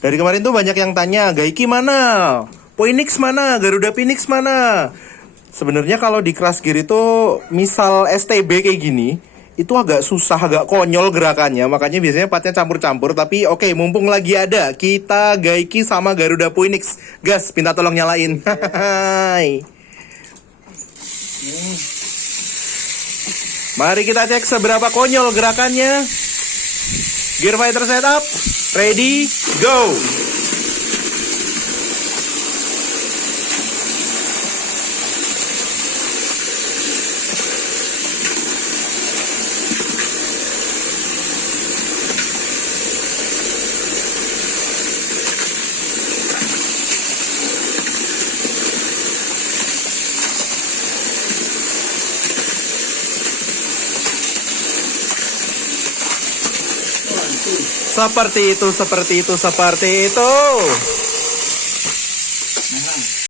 Dari kemarin tuh banyak yang tanya, Gaiki mana? Phoenix mana? Garuda Phoenix mana? Sebenarnya kalau di Crash Gear itu misal STB kayak gini, itu agak susah, agak konyol gerakannya. Makanya biasanya partnya campur-campur. Tapi oke, mumpung lagi ada, kita Gaiki sama Garuda Phoenix. Gas, minta tolong nyalain. Hai. Mari kita cek seberapa konyol gerakannya. Gear Fighter setup, ready, go. Seperti itu, seperti itu, seperti itu.